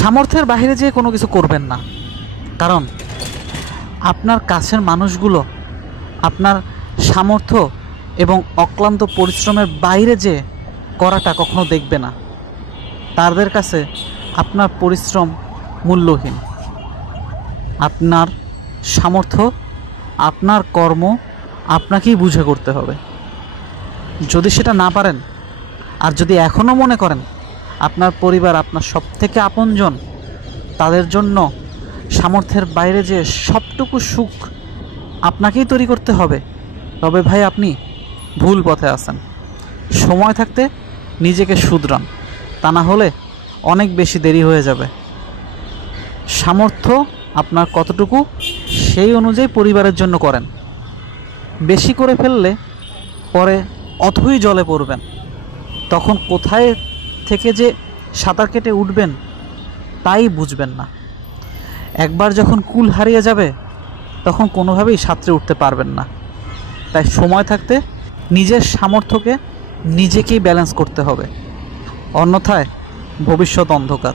সামর্থ্যের বাইরে যেয়ে কোনো কিছু করবেন না, কারণ আপনার কাছের মানুষগুলো আপনার সামর্থ্য এবং অক্লান্ত পরিশ্রমের বাইরে যে করাটা কখনো দেখবে না। তাদের কাছে আপনার পরিশ্রম মূল্যহীন। আপনার সামর্থ্য, আপনার কর্ম আপনাকেই বুঝে করতে হবে। যদি সেটা না পারেন, আর যদি এখনও মনে করেন আপনার পরিবার আপনার সবথেকে আপনজন, তাদের জন্য সামর্থ্যের বাইরে যে সবটুকু সুখ আপনাকেই তৈরি করতে হবে, তবে ভাই আপনি ভুল পথে আছেন। সময় থাকতে নিজেকে শুধরান, তা না হলে অনেক বেশি দেরি হয়ে যাবে। সামর্থ্য আপনার কতটুকু সেই অনুযায়ী পরিবারের জন্য করেন। বেশি করে ফেললে পরে অথই জলে পড়বেন, তখন কোথায় থেকে যে সাঁতার কেটে উঠবেন তাই বুঝবেন না। একবার যখন কুল হারিয়ে যাবে তখন কোনোভাবেই সাঁতরে উঠতে পারবেন না। তাই সময় থাকতে নিজের সামর্থ্যকে নিজেকেই ব্যালেন্স করতে হবে, অন্যথায় ভবিষ্যৎ অন্ধকার।